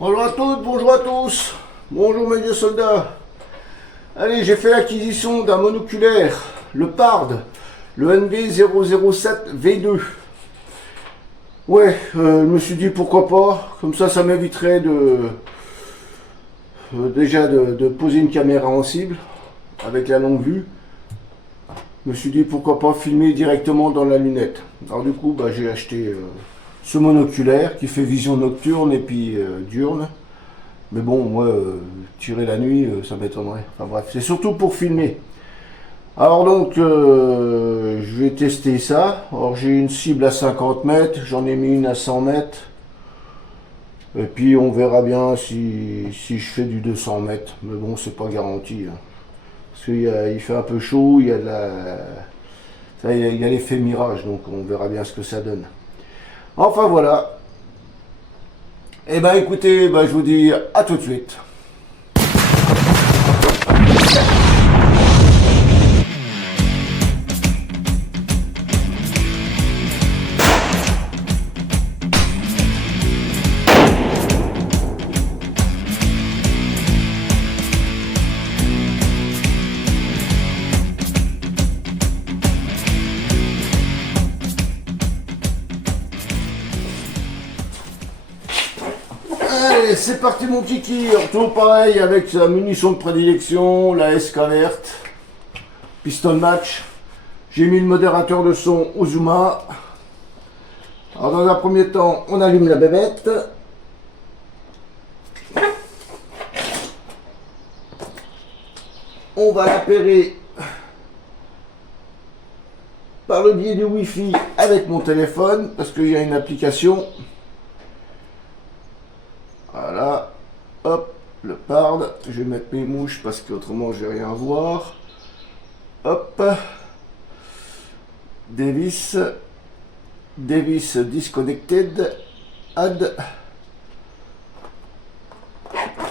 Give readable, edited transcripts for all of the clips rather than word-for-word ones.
Bonjour à toutes, bonjour à tous. Bonjour mes vieux soldats. Allez, j'ai fait l'acquisition d'un monoculaire, le PARD, le NV007V2. Ouais, je me suis dit pourquoi pas, comme ça m'éviterait de poser une caméra en cible avec la longue vue. Je me suis dit pourquoi pas filmer directement dans la lunette. Alors du coup, j'ai acheté ce monoculaire qui fait vision nocturne et puis diurne. Mais bon, moi, tirer la nuit, ça m'étonnerait. Enfin bref, c'est surtout pour filmer. Alors donc, je vais tester ça. Alors j'ai une cible à 50 mètres, j'en ai mis une à 100 mètres. Et puis on verra bien si je fais du 200 mètres. Mais bon, c'est pas garanti. Hein. Parce qu'il fait un peu chaud, il y a l'effet mirage, donc on verra bien ce que ça donne. Enfin voilà. Et écoutez, je vous dis à tout de suite. Allez, c'est parti mon kiki, toujours pareil avec sa munition de prédilection, la SK verte, piston match. J'ai mis le modérateur de son Uzuma. Alors dans un premier temps, on allume la bébête. On va l'appairer par le biais du Wi-Fi avec mon téléphone, parce qu'il y a une application. Voilà, hop, le PARD. Je vais mettre mes mouches parce qu'autrement je vais rien voir. Hop, Davis disconnected, add.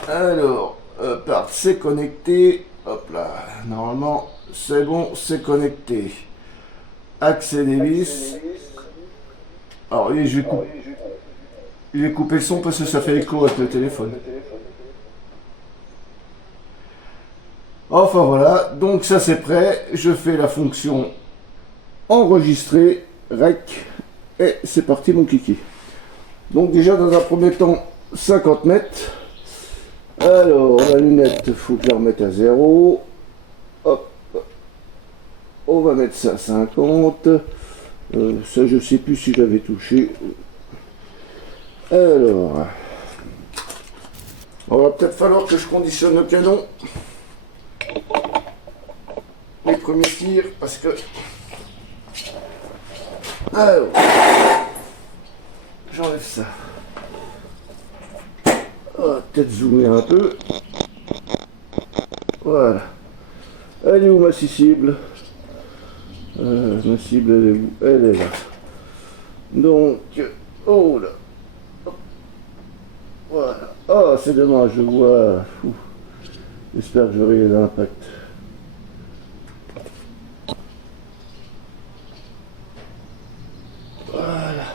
Alors, PARD c'est connecté. Hop là, normalement c'est bon, c'est connecté. Accès Davis. Alors, je vais couper le son parce que ça fait écho avec le téléphone. Enfin voilà, donc ça c'est prêt. Je fais la fonction enregistrer, rec, et c'est parti mon kiki. Donc déjà dans un premier temps, 50 mètres. Alors la lunette, il faut que je la remette à 0. Hop, on va mettre ça à 50. Ça je sais plus si j'avais touché. Alors, on va peut-être falloir que je conditionne le canon. Les premiers tirs, parce que... Alors, j'enlève ça. On va peut-être zoomer un peu. Voilà. Elle est où ma cible? Ma cible, elle est où? Elle est là. Donc, oh là. Voilà. Oh, c'est dommage, je vois. J'espère que j'aurai l'impact. Voilà.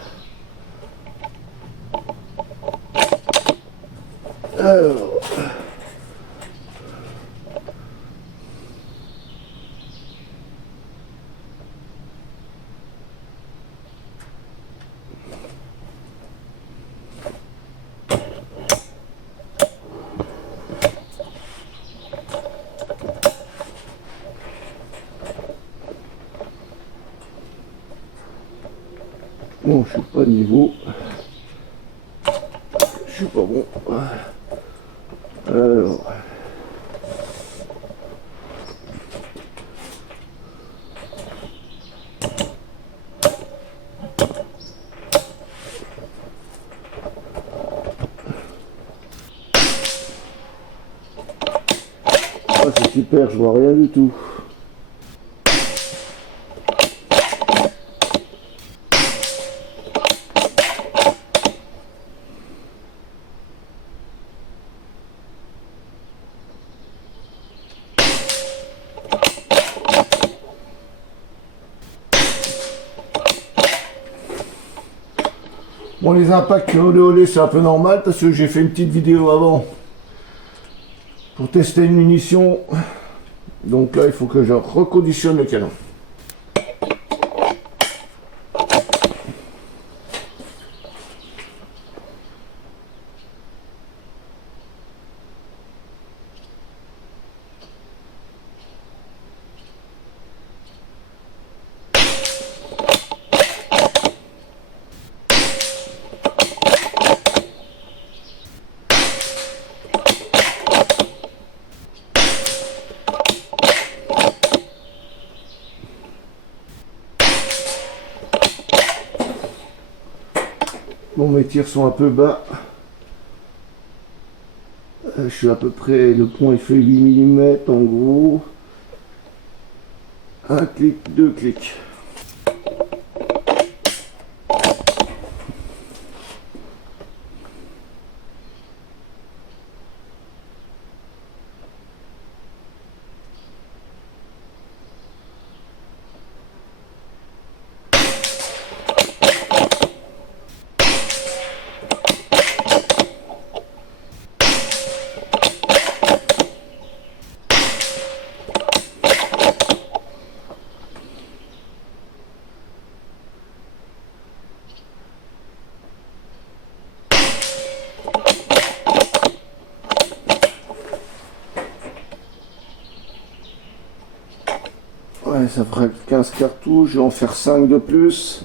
Alors. Bon, je suis pas niveau. Je suis pas bon. Alors. Ah, c'est super, je vois rien du tout. Bon, les impacts olé olé, c'est un peu normal parce que j'ai fait une petite vidéo avant pour tester une munition. Donc là, il faut que je reconditionne le canon. Bon, mes tirs sont un peu bas. Je suis à peu près, le point il fait 8 mm en gros. Un clic, deux clics. Ouais, ça ferait 15 cartouches, je vais en faire 5 de plus.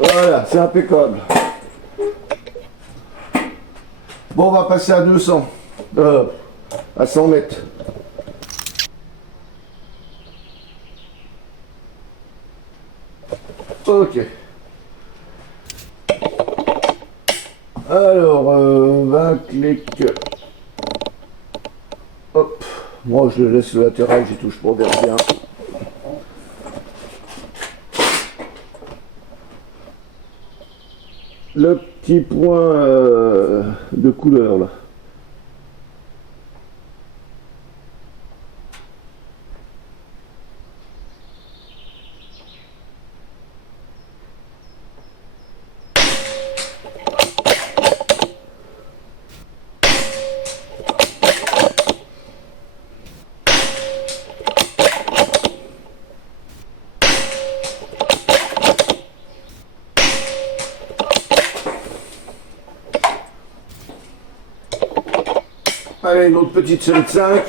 Voilà, c'est impeccable. Bon, on va passer à 200. À 100 mètres. Ok. Alors, 20 clics. Hop. Moi, je laisse le latéral, j'y touche pas bien. Le petit point de couleur là. Allez, une autre petite 5.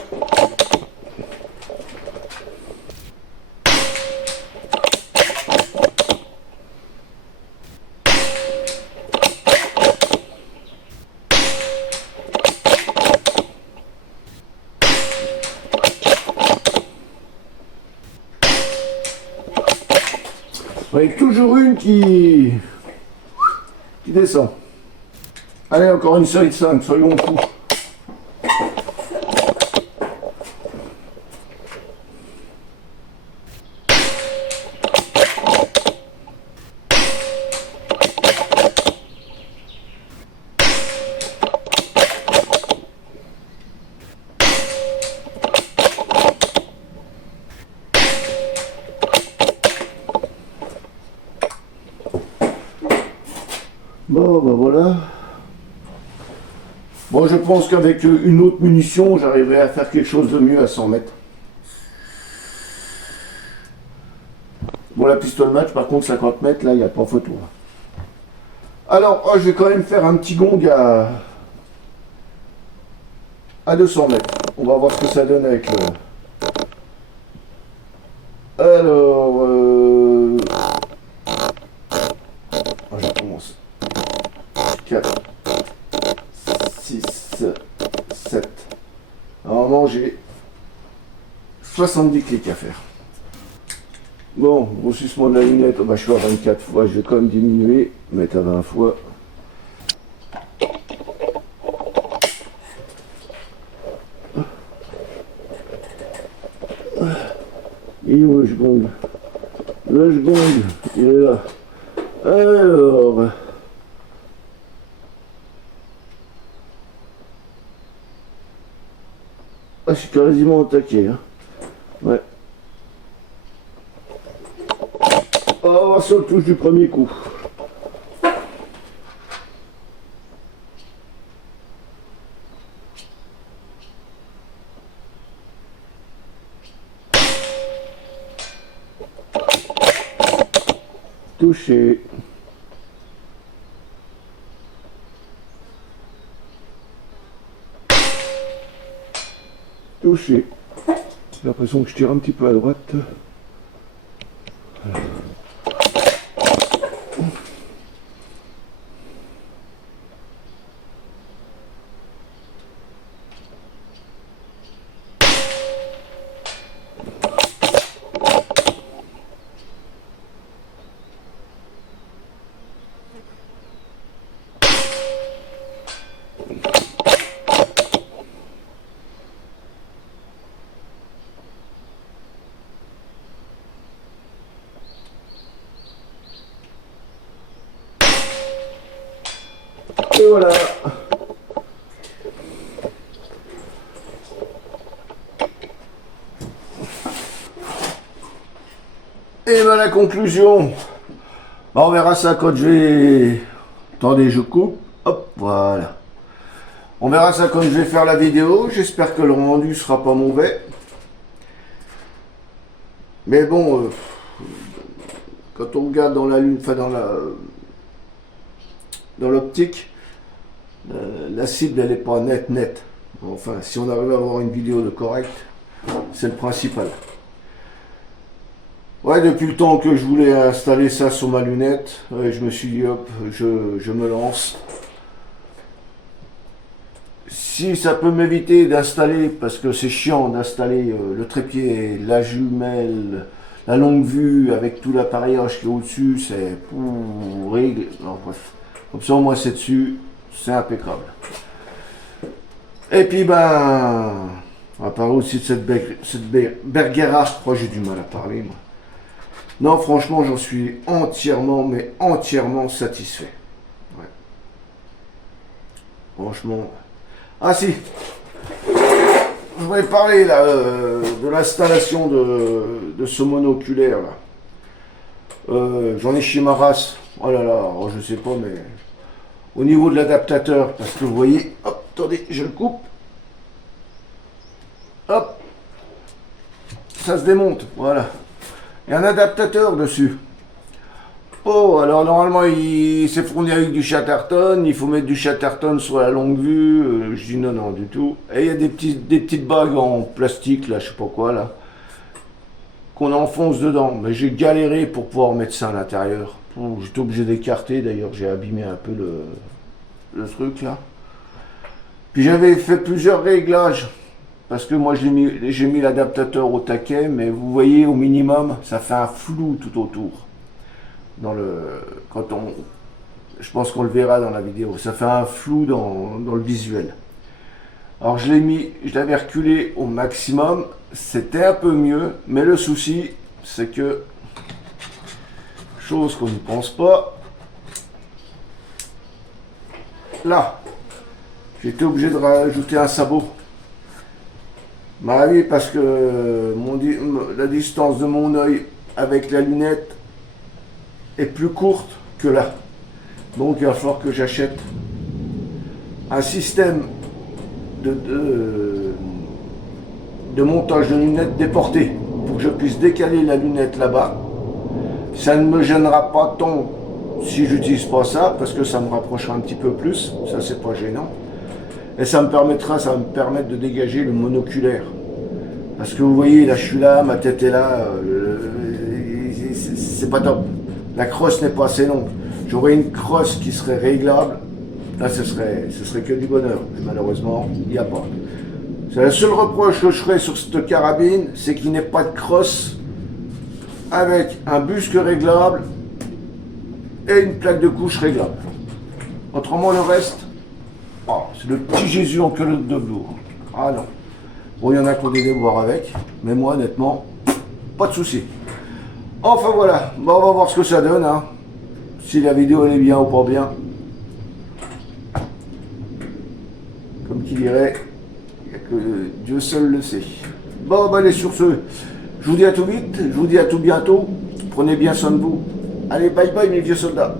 Avec toujours une qui descend. Allez, encore une solide 5, soyons fous. Bon, ben voilà. Bon, je pense qu'avec une autre munition, j'arriverai à faire quelque chose de mieux à 100 mètres. Bon, la pistole match, par contre, 50 mètres, là, il n'y a pas photo. Alors, je vais quand même faire un petit gong à 200 mètres. On va voir ce que ça donne avec le... Alors, je commence. 4, 6, 7. Normalement, j'ai 70 clics à faire. Bon, grossissement de la lunette, je suis à 24 fois, je vais quand même diminuer, mettre à 20 fois. Il est où le seconde? Le seconde, il est là. Alors... Ah, je suis quasiment au taquet, hein. Ouais. Oh, ça touche du premier coup. Touché. Touché. J'ai l'impression que je tire un petit peu à droite. Voilà. Et voilà. Et ben la conclusion. On verra ça quand je vais... Attendez, je coupe. Hop, voilà. On verra ça quand je vais faire la vidéo. J'espère que le rendu sera pas mauvais. Mais bon, quand on regarde dans la lune, enfin dans l'optique, la cible elle est pas nette. Enfin, si on arrive à avoir une vidéo de correcte, c'est le principal. Ouais, depuis le temps que je voulais installer ça sur ma lunette, je me suis dit hop, je me lance. Si ça peut m'éviter d'installer, parce que c'est chiant d'installer le trépied, la jumelle, la longue vue avec tout l'appareillage qui est au-dessus, c'est pourri. Bref, comme ça au moins c'est dessus, c'est impeccable. Et puis ben, on va parler aussi de cette Bergera, je crois que j'ai du mal à parler moi. Non, franchement, j'en suis entièrement, mais entièrement satisfait. Ouais. Franchement. Ah si, je voulais parler là de l'installation de ce monoculaire là. J'en ai chez ma race. Oh là là, oh, je sais pas, mais au niveau de l'adaptateur, parce que vous voyez, hop, attendez, je le coupe. Hop, ça se démonte, voilà. Il y a un adaptateur dessus. Oh, alors normalement c'est fourni avec du Chatterton, il faut mettre du Chatterton sur la longue vue. Je dis non du tout. Et il y a des petites bagues en plastique là, je sais pas quoi là, qu'on enfonce dedans. Mais j'ai galéré pour pouvoir mettre ça à l'intérieur. J'étais obligé d'écarter, d'ailleurs j'ai abîmé un peu le truc là. Puis j'avais fait plusieurs réglages. Parce que moi j'ai mis l'adaptateur au taquet, mais vous voyez au minimum ça fait un flou tout autour. Je pense qu'on le verra dans la vidéo, ça fait un flou dans le visuel. Alors je l'avais reculé au maximum, c'était un peu mieux, mais le souci c'est que, chose qu'on ne pense pas, là, j'étais obligé de rajouter un sabot. Bah oui, parce que la distance de mon œil avec la lunette est plus courte que là. Donc il va falloir que j'achète un système de montage de lunettes déportées pour que je puisse décaler la lunette là-bas. Ça ne me gênera pas tant si j'utilise pas ça, parce que ça me rapprochera un petit peu plus, ça c'est pas gênant. Et ça va me permettre de dégager le monoculaire. Parce que vous voyez, là je suis là, ma tête est là, c'est pas top. La crosse n'est pas assez longue. J'aurais une crosse qui serait réglable, là ce serait que du bonheur. Mais malheureusement, il n'y a pas. C'est le seul reproche que je ferais sur cette carabine, c'est qu'il n'y ait pas de crosse avec un busque réglable et une plaque de couche réglable. Autrement, le reste, oh, c'est le petit Jésus en culotte de velours. Ah non. Bon, il y en a qui ont des déboires avec, mais moi, honnêtement, pas de souci. Enfin voilà, bon, on va voir ce que ça donne. Hein. Si la vidéo elle est bien ou pas bien. Comme qui dirait, il n'y a que Dieu seul le sait. Bon, allez, sur ce, je vous dis à tout vite, je vous dis à tout bientôt. Prenez bien soin de vous. Allez, bye bye mes vieux soldats.